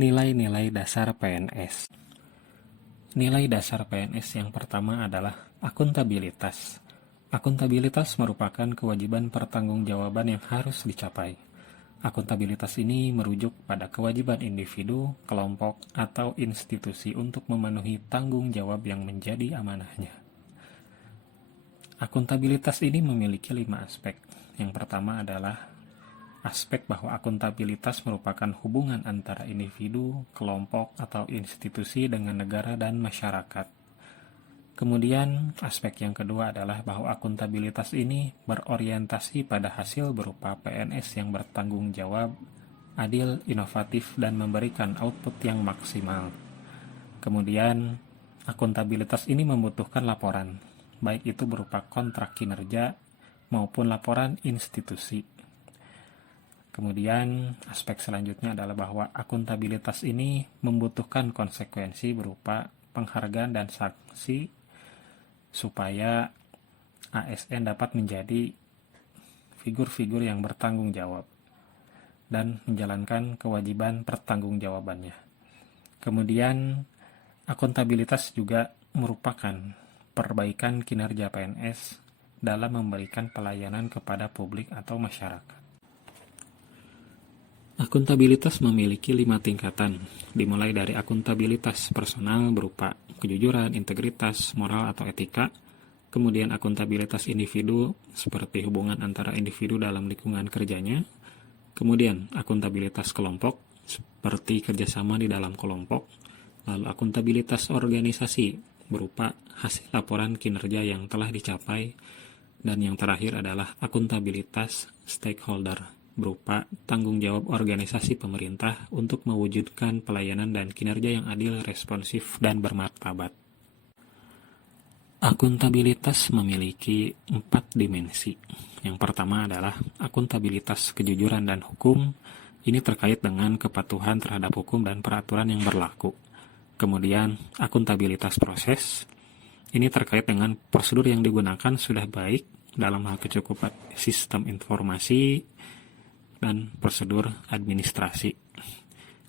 Nilai-nilai dasar PNS. Nilai dasar PNS yang pertama adalah akuntabilitas. Akuntabilitas merupakan kewajiban pertanggungjawaban yang harus dicapai. Akuntabilitas ini merujuk pada kewajiban individu, kelompok, atau institusi untuk memenuhi tanggung jawab yang menjadi amanahnya. Akuntabilitas ini memiliki 5 aspek. Yang pertama adalah aspek bahwa akuntabilitas merupakan hubungan antara individu, kelompok, atau institusi dengan negara dan masyarakat. Kemudian, aspek yang kedua adalah bahwa akuntabilitas ini berorientasi pada hasil berupa PNS yang bertanggung jawab, adil, inovatif, dan memberikan output yang maksimal. Kemudian, akuntabilitas ini membutuhkan laporan, baik itu berupa kontrak kinerja maupun laporan institusi. Kemudian, aspek selanjutnya adalah bahwa akuntabilitas ini membutuhkan konsekuensi berupa penghargaan dan sanksi supaya ASN dapat menjadi figur-figur yang bertanggung jawab dan menjalankan kewajiban pertanggungjawabannya. Kemudian, akuntabilitas juga merupakan perbaikan kinerja PNS dalam memberikan pelayanan kepada publik atau masyarakat. Akuntabilitas memiliki 5 tingkatan, dimulai dari akuntabilitas personal berupa kejujuran, integritas, moral atau etika, kemudian akuntabilitas individu seperti hubungan antara individu dalam lingkungan kerjanya, kemudian akuntabilitas kelompok seperti kerjasama di dalam kelompok, lalu akuntabilitas organisasi berupa hasil laporan kinerja yang telah dicapai, dan yang terakhir adalah akuntabilitas stakeholder berupa tanggung jawab organisasi pemerintah untuk mewujudkan pelayanan dan kinerja yang adil, responsif, dan bermartabat. Akuntabilitas memiliki 4 dimensi. Yang pertama adalah akuntabilitas kejujuran dan hukum. Ini terkait dengan kepatuhan terhadap hukum dan peraturan yang berlaku. Kemudian, akuntabilitas proses. Ini terkait dengan prosedur yang digunakan sudah baik dalam hal kecukupan sistem informasi dan prosedur administrasi.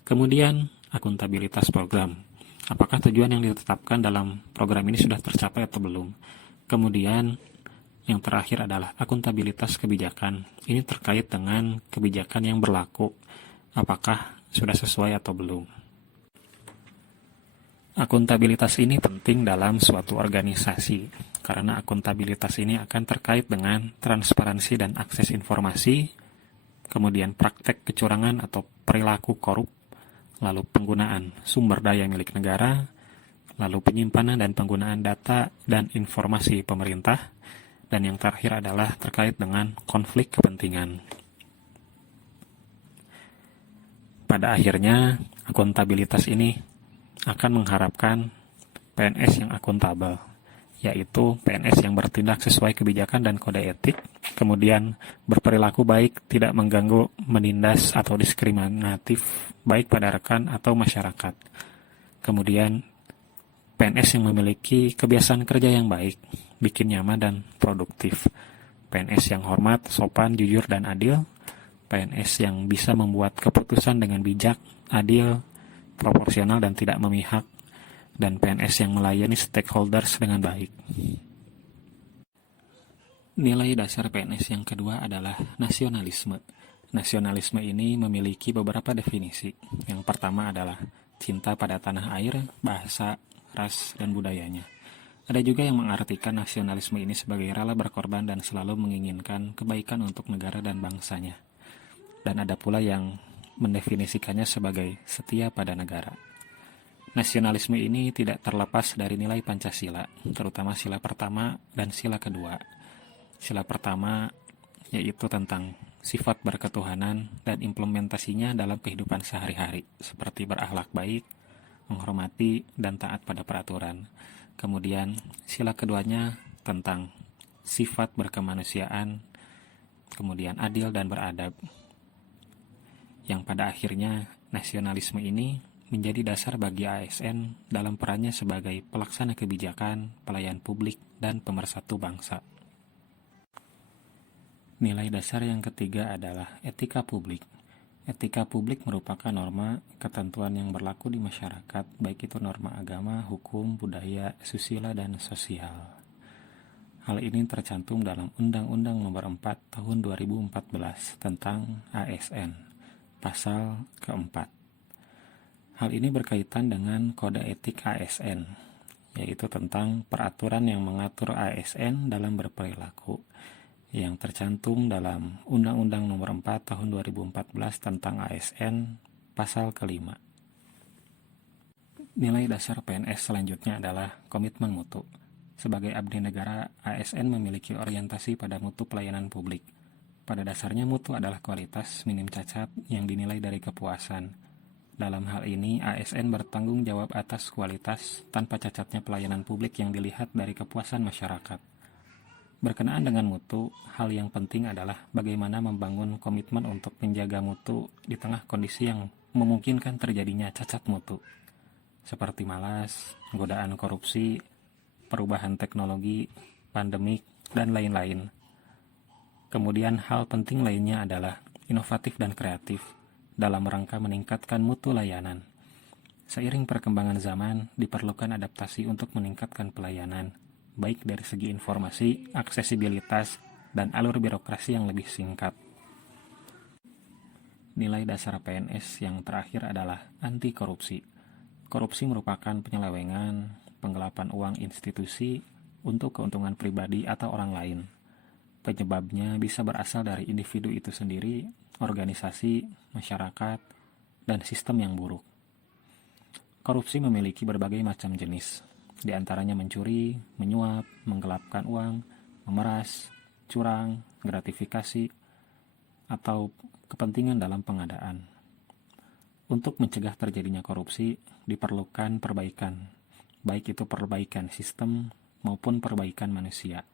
Kemudian, akuntabilitas program. Apakah tujuan yang ditetapkan dalam program ini sudah tercapai atau belum? Kemudian, yang terakhir adalah akuntabilitas kebijakan. Ini terkait dengan kebijakan yang berlaku. Apakah sudah sesuai atau belum? Akuntabilitas ini penting dalam suatu organisasi, karena akuntabilitas ini akan terkait dengan transparansi dan akses informasi, kemudian praktek kecurangan atau perilaku korup, lalu penggunaan sumber daya milik negara, lalu penyimpanan dan penggunaan data dan informasi pemerintah, dan yang terakhir adalah terkait dengan konflik kepentingan. Pada akhirnya, akuntabilitas ini akan mengharapkan PNS yang akuntabel, yaitu PNS yang bertindak sesuai kebijakan dan kode etik, kemudian berperilaku baik, tidak mengganggu, menindas, atau diskriminatif, baik pada rekan atau masyarakat. Kemudian, PNS yang memiliki kebiasaan kerja yang baik, bikin nyaman dan produktif. PNS yang hormat, sopan, jujur, dan adil. PNS yang bisa membuat keputusan dengan bijak, adil, proporsional, dan tidak memihak. Dan PNS yang melayani stakeholders dengan baik. Nilai dasar PNS yang kedua adalah nasionalisme. Nasionalisme ini memiliki beberapa definisi. Yang pertama adalah cinta pada tanah air, bahasa, ras, dan budayanya. Ada juga yang mengartikan nasionalisme ini sebagai rela berkorban dan selalu menginginkan kebaikan untuk negara dan bangsanya. Dan ada pula yang mendefinisikannya sebagai setia pada negara. Nasionalisme ini tidak terlepas dari nilai Pancasila, terutama sila pertama dan sila kedua. Sila pertama yaitu tentang sifat berketuhanan dan implementasinya dalam kehidupan sehari-hari, seperti berakhlak baik, menghormati, dan taat pada peraturan. Kemudian sila keduanya tentang sifat berkemanusiaan, kemudian adil dan beradab. Yang pada akhirnya nasionalisme ini menjadi dasar bagi ASN dalam perannya sebagai pelaksana kebijakan, pelayan publik, dan pemersatu bangsa. Nilai dasar yang ketiga adalah etika publik. Etika publik merupakan norma ketentuan yang berlaku di masyarakat, baik itu norma agama, hukum, budaya, susila, dan sosial. Hal ini tercantum dalam Undang-Undang Nomor 4 Tahun 2014 tentang ASN, pasal keempat. Hal ini berkaitan dengan Kode Etik ASN, yaitu tentang peraturan yang mengatur ASN dalam berperilaku, yang tercantum dalam Undang-Undang Nomor 4 Tahun 2014 tentang ASN, pasal kelima. Nilai dasar PNS selanjutnya adalah komitmen mutu. Sebagai abdi negara, ASN memiliki orientasi pada mutu pelayanan publik. Pada dasarnya mutu adalah kualitas minim cacat yang dinilai dari kepuasan. Dalam hal ini, ASN bertanggung jawab atas kualitas tanpa cacatnya pelayanan publik yang dilihat dari kepuasan masyarakat. Berkenaan dengan mutu, hal yang penting adalah bagaimana membangun komitmen untuk menjaga mutu di tengah kondisi yang memungkinkan terjadinya cacat mutu, seperti malas, godaan korupsi, perubahan teknologi, pandemik, dan lain-lain. Kemudian hal penting lainnya adalah inovatif dan kreatif dalam rangka meningkatkan mutu layanan. Seiring perkembangan zaman, diperlukan adaptasi untuk meningkatkan pelayanan, baik dari segi informasi, aksesibilitas, dan alur birokrasi yang lebih singkat. Nilai dasar PNS yang terakhir adalah anti korupsi. Korupsi merupakan penyelewengan, penggelapan uang institusi untuk keuntungan pribadi atau orang lain. Penyebabnya bisa berasal dari individu itu sendiri, organisasi, masyarakat, dan sistem yang buruk. Korupsi memiliki berbagai macam jenis, di antaranya mencuri, menyuap, menggelapkan uang, memeras, curang, gratifikasi, atau kepentingan dalam pengadaan. Untuk mencegah terjadinya korupsi, diperlukan perbaikan, baik itu perbaikan sistem maupun perbaikan manusia.